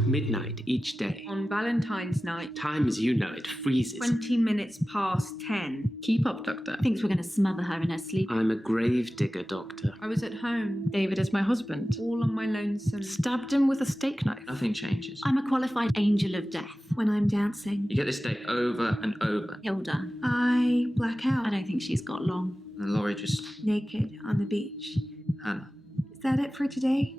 At midnight each day. On Valentine's night. Time as you know it freezes. 20 minutes past 10. Keep up, Doctor. Thinks we're going to smother her in her sleep. I'm a grave digger, Doctor. I was at home. David is my husband. All on my lonesome. Stabbed him with a steak knife. Nothing changes. I'm a qualified angel of death. When I'm dancing, You get this day over and over. Hilda. I black out. I don't think she's got long. And Laurie just... Naked on the beach. Hannah. Is that it for today?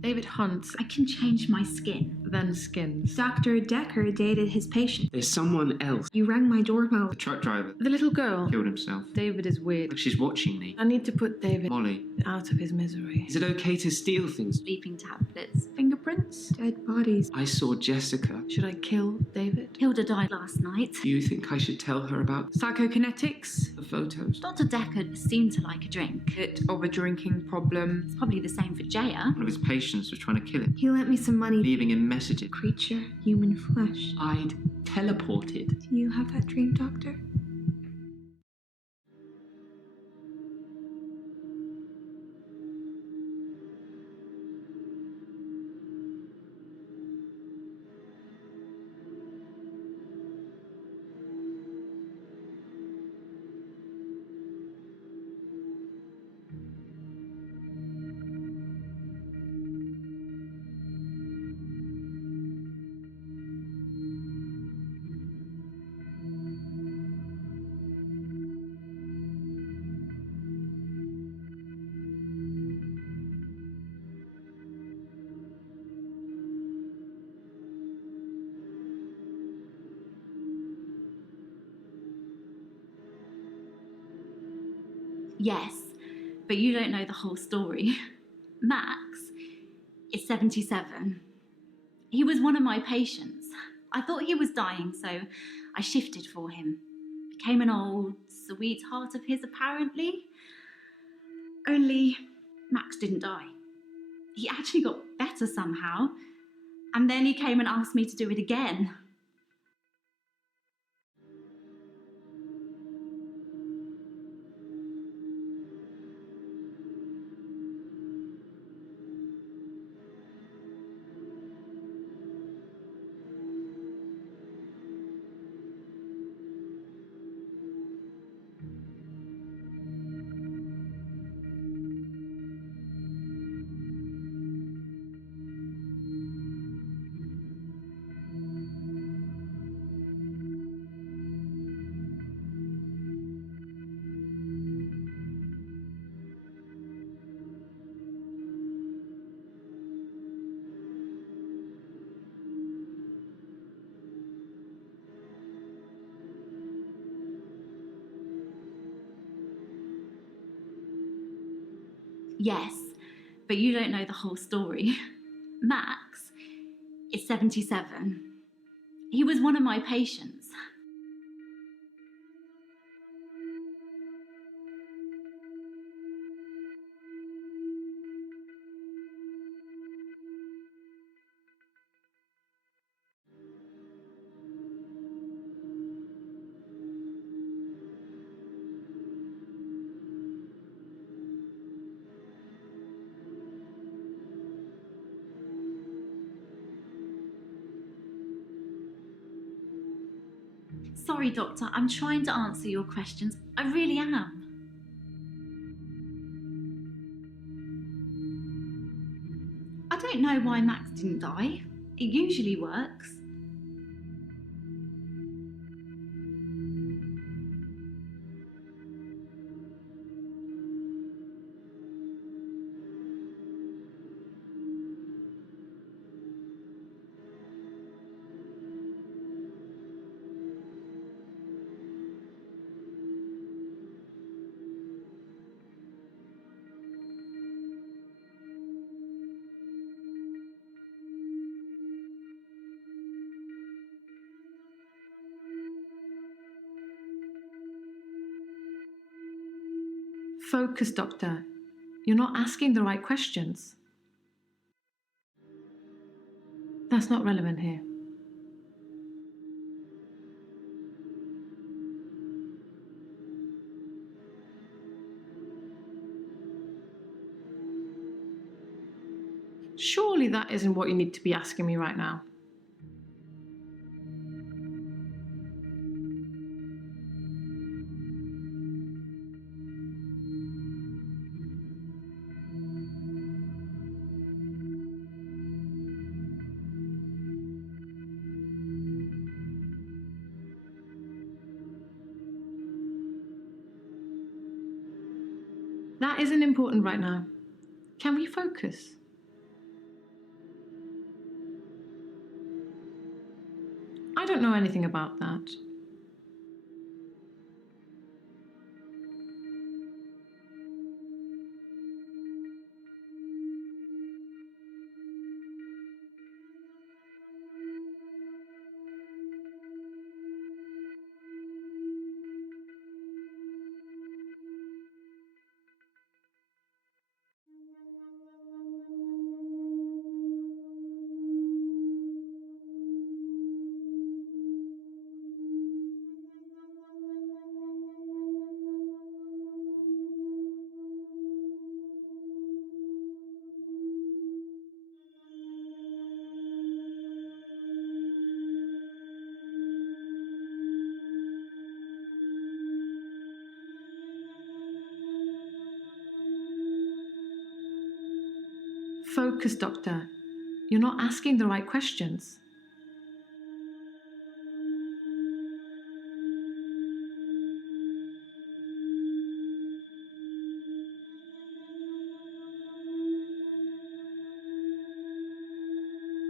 David hunts, I can change my skin. then skins. Dr. Dekker dated his patient. There's someone else. You rang my doorbell. The truck driver The little girl. killed himself. David is weird. Like she's watching me. I need to put David Molly. out of his misery. Is it okay to steal things? Sleeping tablets. Fingerprints? Dead bodies. I saw Jessica. Should I kill David? Hilda died last night. Do you think I should tell her about Psychokinetics. the photos? Dr. Dekker seemed to like a drink. Bit of a drinking problem. It's probably the same for Jaya. One of his patients was trying to kill him. He lent me some money. Leaving him messages. Creature, human flesh. I'd teleported. Do you have that dream, Doctor? Yes, but you don't know the whole story. Max is 77. He was one of my patients. I thought he was dying, so I shifted for him. Became an old sweetheart of his, apparently. Only Max didn't die. He actually got better somehow. And then he came and asked me to do it again. Yes, but you don't know the whole story. Max is 77. He was one of my patients. Sorry, Doctor, I'm trying to answer your questions. I really am. I don't know why Max didn't die. It usually works. Focus, Doctor. You're not asking the right questions. That's not relevant here. Surely that isn't what you need to be asking me right now. That isn't important right now. Can we focus? I don't know anything about that. Focus, Doctor. You're not asking the right questions.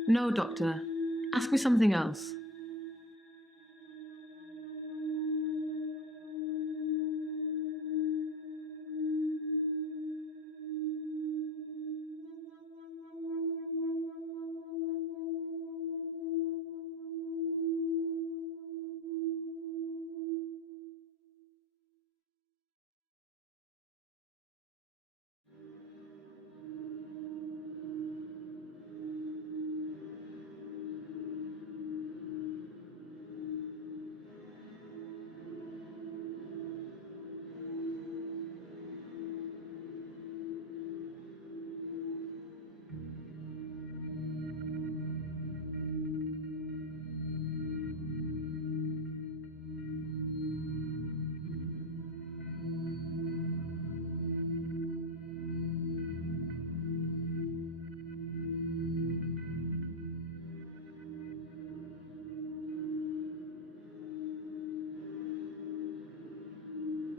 No, Doctor. Ask me something else.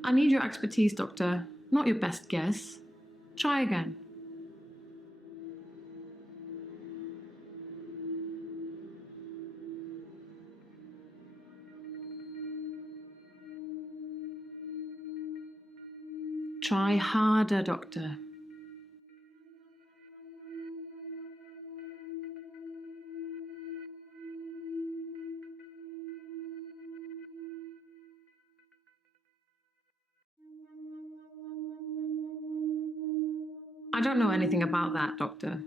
I need your expertise, Doctor, not your best guess. Try again. Try harder, Doctor. I don't know anything about that, Doctor.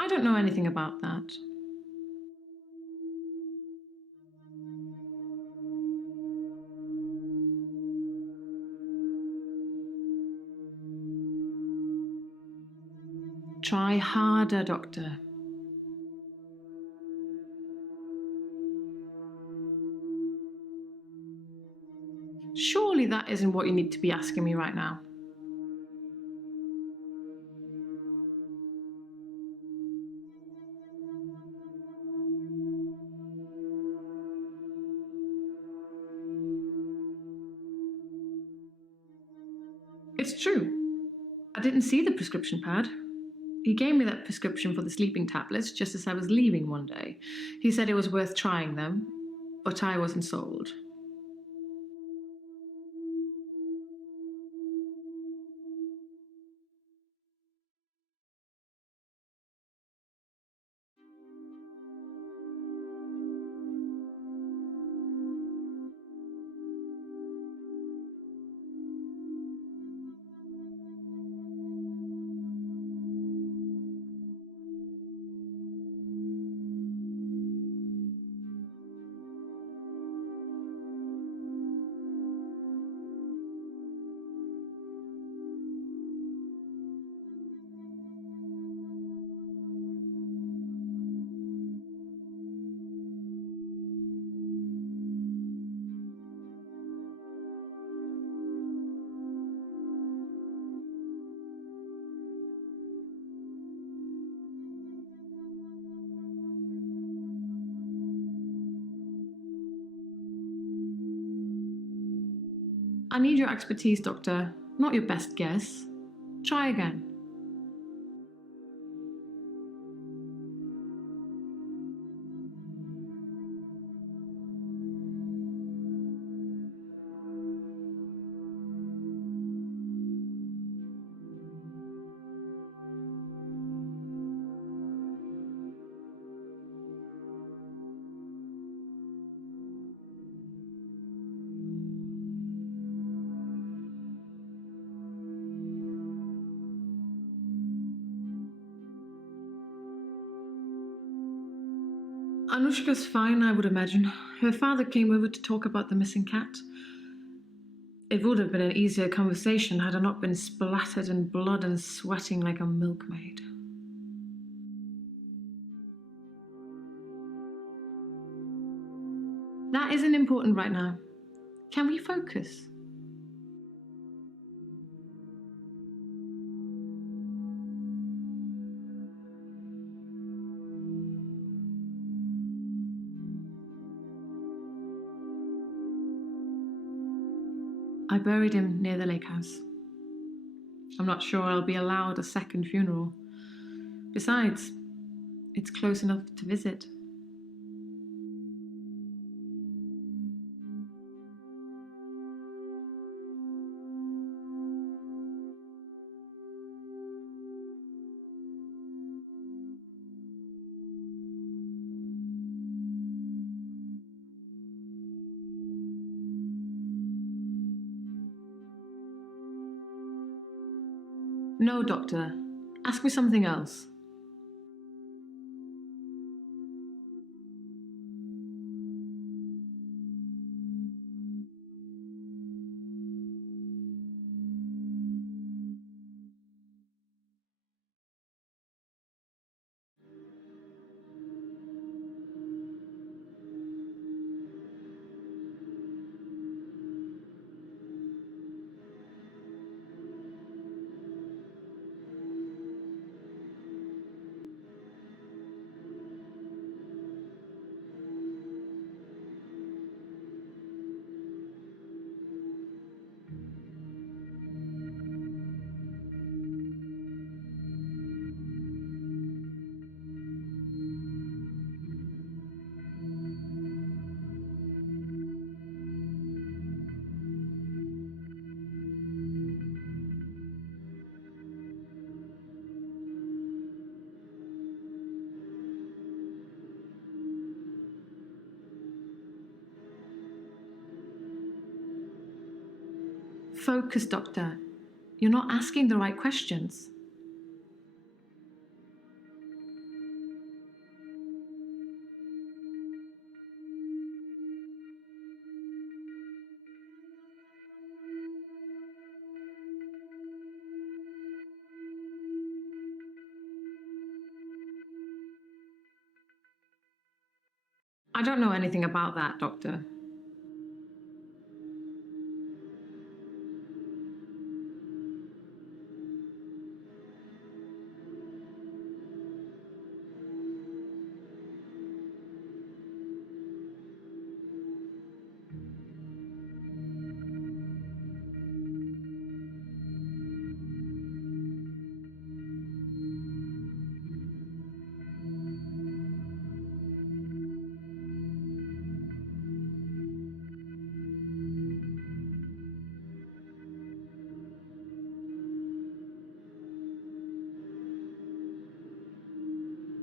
I don't know anything about that. Try harder, Doctor. Surely that isn't what you need to be asking me right now. It's true. I didn't see the prescription pad. He gave me that prescription for the sleeping tablets just as I was leaving one day. He said it was worth trying them, but I wasn't sold. I need your expertise, Doctor, not your best guess. Try again. Anushka's fine, I would imagine. Her father came over to talk about the missing cat. It would have been an easier conversation had I not been splattered in blood and sweating like a milkmaid. That isn't important right now. Can we focus? I buried him near the lake house. I'm not sure I'll be allowed a second funeral. Besides, it's close enough to visit. No, Doctor. Ask me something else. Focus, Doctor. You're not asking the right questions. I don't know anything about that, Doctor.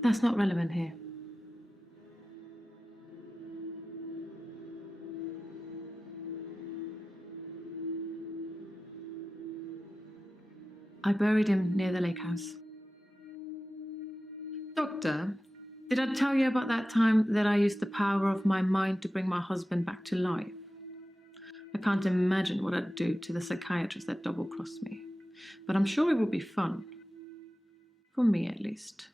That's not relevant here. I buried him near the lake house. Doctor, did I tell you about that time that I used the power of my mind to bring my husband back to life? I can't imagine what I'd do to the psychiatrist that double-crossed me, but I'm sure it would be fun. For me, at least.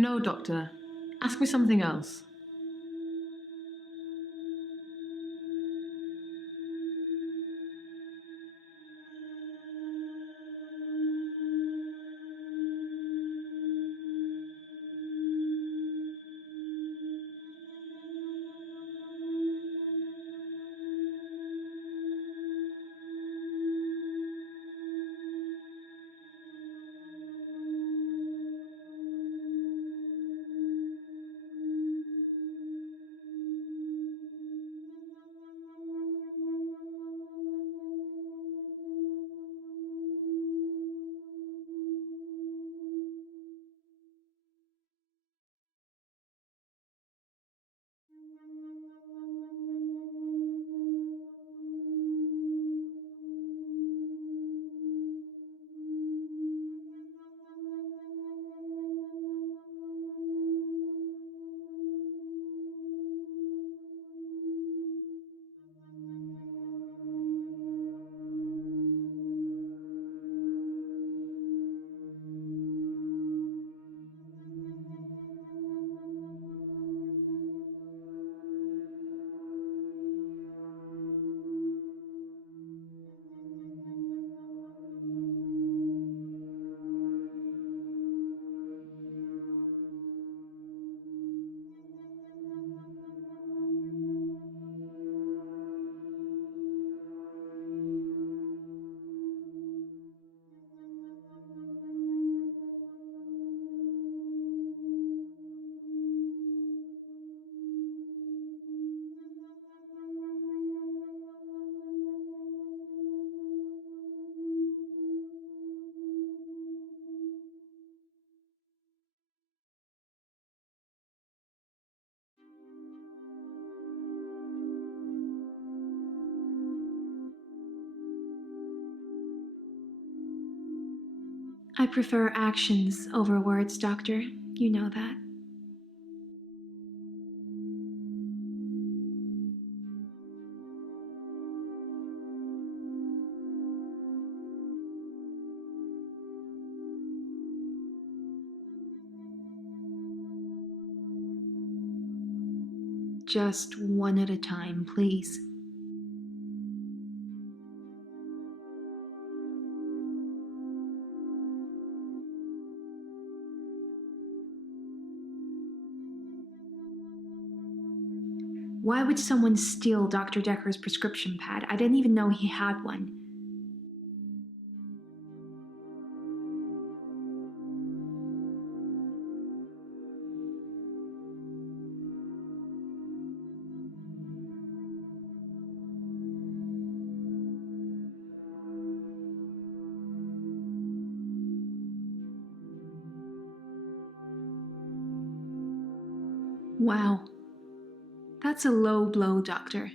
No, Doctor. Ask me something else. I prefer actions over words, Doctor. You know that. Just one at a time, please. Why would someone steal Dr. Dekker's prescription pad? I didn't even know he had one. Wow. That's a low blow, Doctor.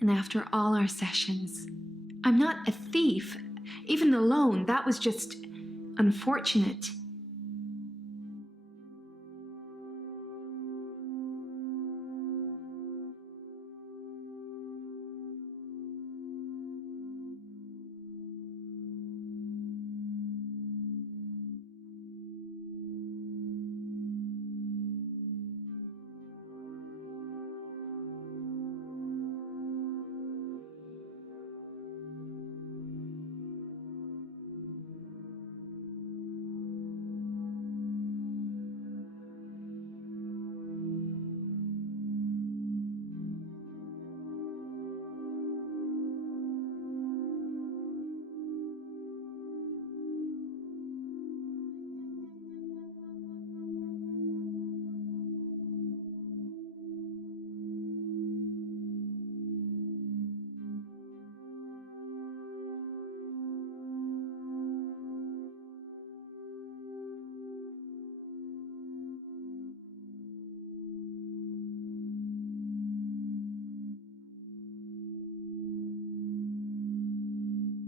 And after all our sessions, I'm not a thief. Even the loan, that was just unfortunate.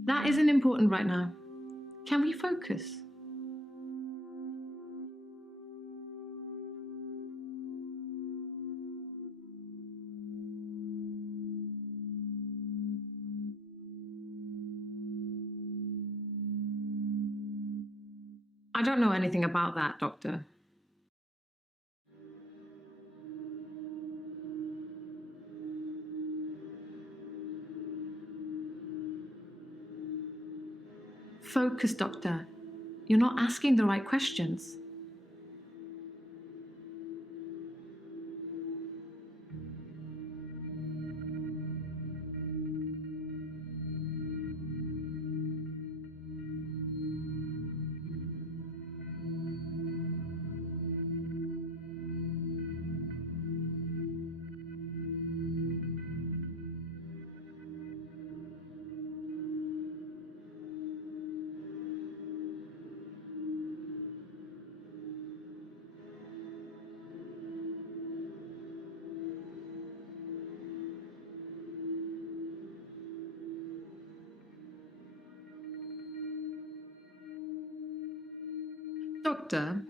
That isn't important right now. Can we focus? I don't know anything about that, Doctor. Focus, Doctor. You're not asking the right questions. Doctor,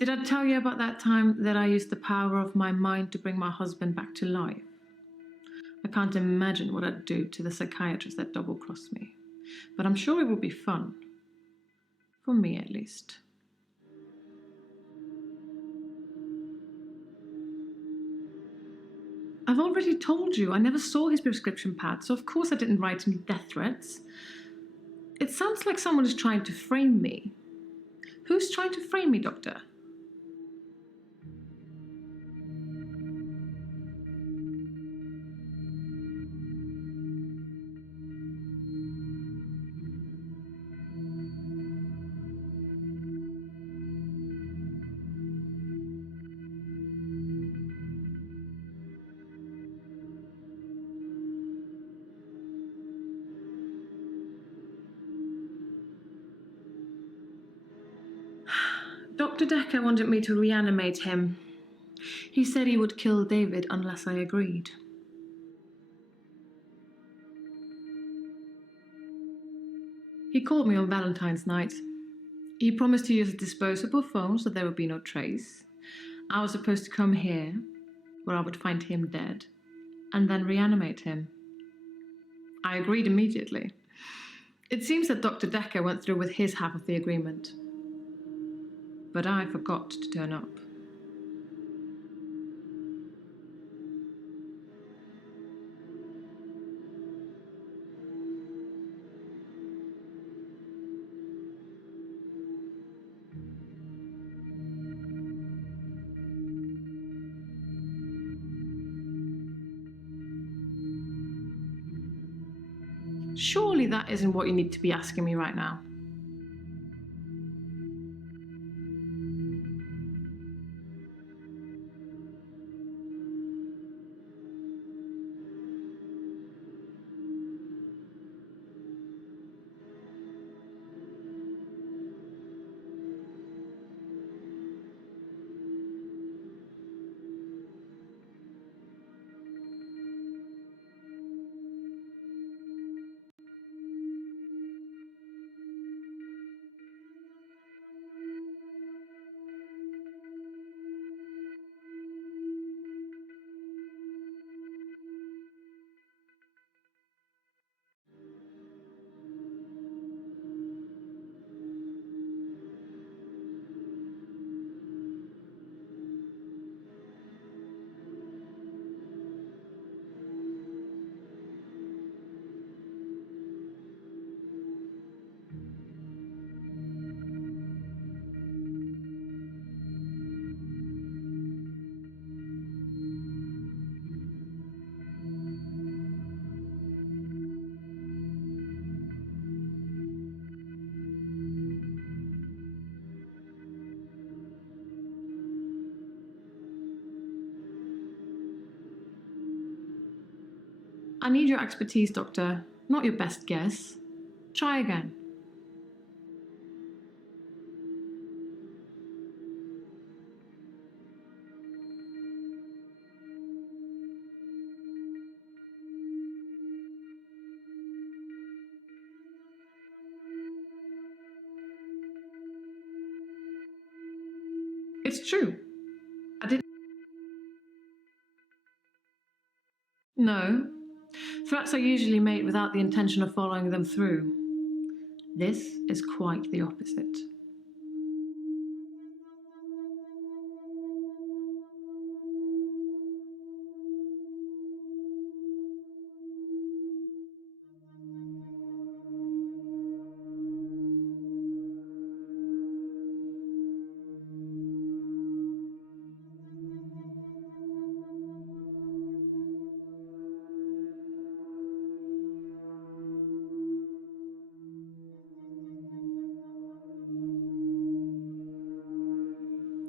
did I tell you about that time that I used the power of my mind to bring my husband back to life? I can't imagine what I'd do to the psychiatrist that double-crossed me, but I'm sure it would be fun. For me, at least. I've already told you I never saw his prescription pad, so of course I didn't write any death threats. It sounds like someone is trying to frame me. Who's trying to frame me, Doctor? Dr. Dekker wanted me to reanimate him. He said he would kill David unless I agreed. He called me on Valentine's night. He promised to use a disposable phone so there would be no trace. I was supposed to come here, where I would find him dead, and then reanimate him. I agreed immediately. It seems that Dr. Dekker went through with his half of the agreement. But I forgot to turn up. Surely that isn't what you need to be asking me right now. I need your expertise, Doctor, not your best guess. Try again. It's true. I didn't. No. Threats are usually made without the intention of following them through. This is quite the opposite.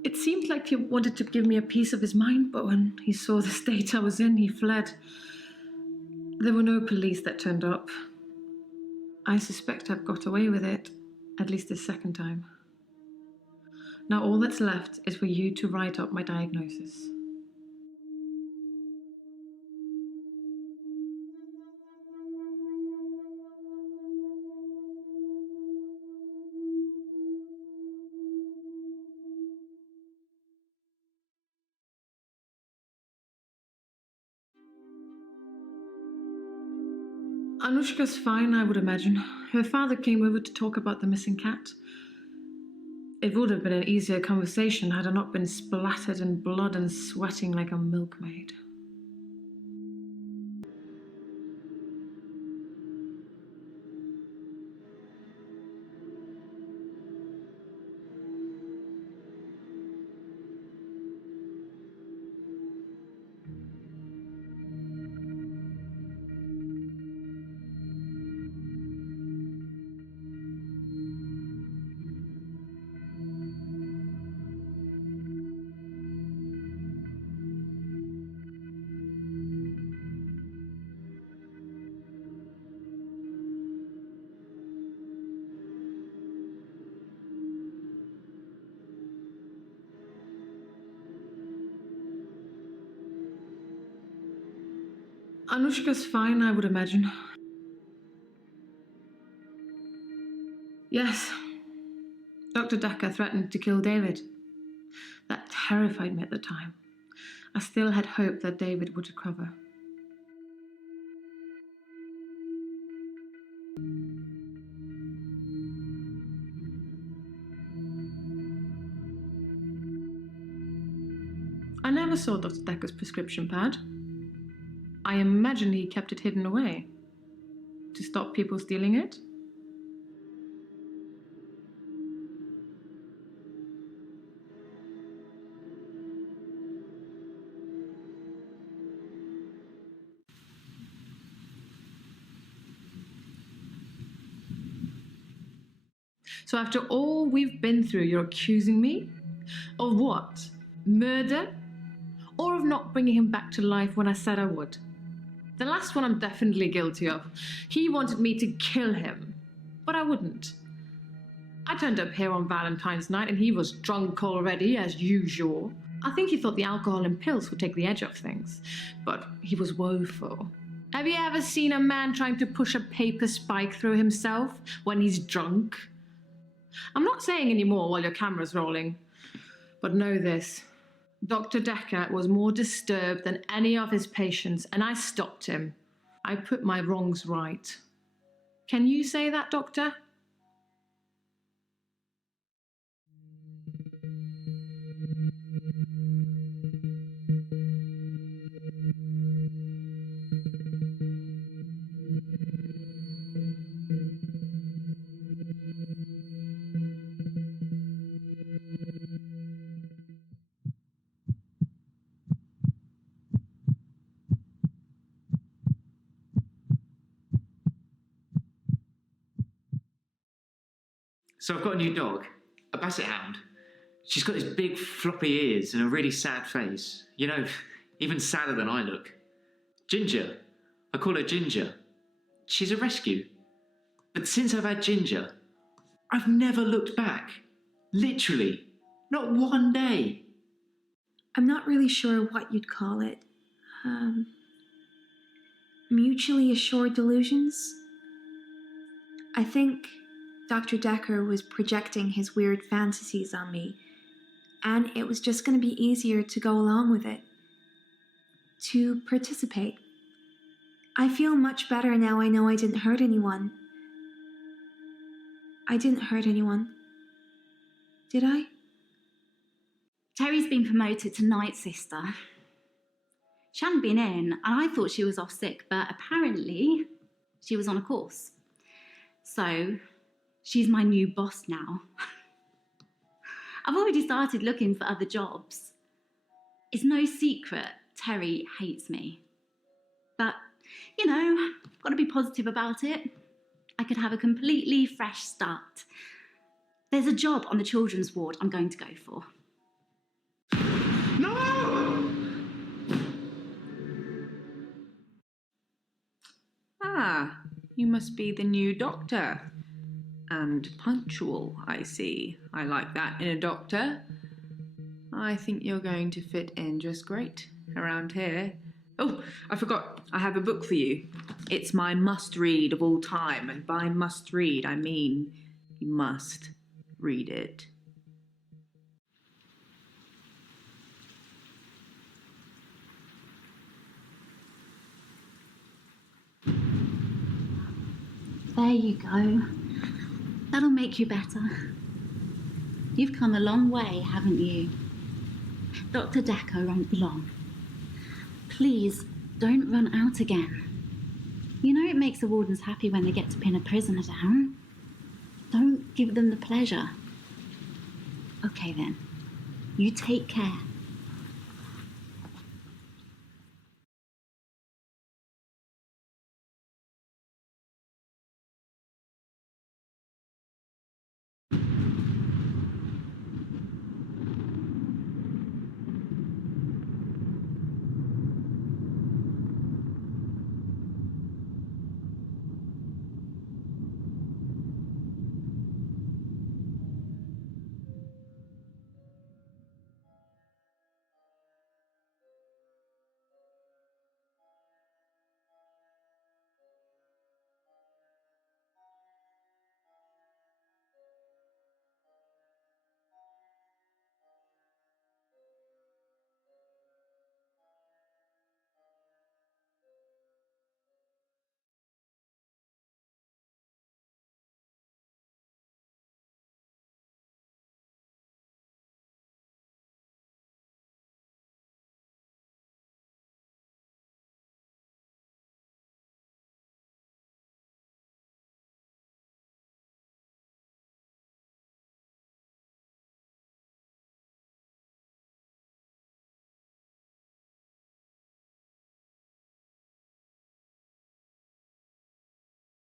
It seemed like he wanted to give me a piece of his mind, but when he saw the state I was in, he fled. There were no police that turned up. I suspect I've got away with it, at least this second time. Now all that's left is for you to write up my diagnosis. Anushka's fine, I would imagine. Her father came over to talk about the missing cat. It would have been an easier conversation had I not been splattered in blood and sweating like a milkmaid. Anushka's fine, I would imagine. Yes, Dr. Dekker threatened to kill David. That terrified me at the time. I still had hope that David would recover. I never saw Dr. Dekker's prescription pad. I imagine he kept it hidden away to stop people stealing it. So after all we've been through, you're accusing me? Of what? Murder? Or of not bringing him back to life when I said I would? The last one I'm definitely guilty of. He wanted me to kill him, but I wouldn't. I turned up here on Valentine's night and he was drunk already, as usual. I think he thought the alcohol and pills would take the edge off things, but he was woeful. Have you ever seen a man trying to push a paper spike through himself when he's drunk? I'm not saying any more while your camera's rolling, but know this. Dr. Dekker was more disturbed than any of his patients, and I stopped him. I put my wrongs right. Can you say that, Doctor? So I've got a new dog, a basset hound. She's got these big floppy ears and a really sad face. You know, even sadder than I look. Ginger. I call her Ginger. She's a rescue. But since I've had Ginger, I've never looked back. Literally. Not one day. I'm not really sure what you'd call it. Mutually assured delusions? I think Dr. Dekker was projecting his weird fantasies on me, and it was just going to be easier to go along with it, to participate. I feel much better now I know I didn't hurt anyone. I didn't hurt anyone. Did I? Terry's been promoted to night sister. She hadn't been in, and I thought she was off sick, but apparently she was on a course. So she's my new boss now. I've already started looking for other jobs. It's no secret Terry hates me. But, you know, got to be positive about it. I could have a completely fresh start. There's a job on the children's ward I'm going to go for. Ah, you must be the new doctor. And punctual, I see. I like that in a doctor. I think you're going to fit in just great around here. Oh, I forgot. I have a book for you. It's my must-read of all time, and by must-read, I mean you must read it. There you go. That'll make you better. You've come a long way, haven't you? Dr.Dekker won't be long. Please, don't run out again. You know it makes the wardens happy when they get to pin a prisoner down. Don't give them the pleasure. Okay then, you take care.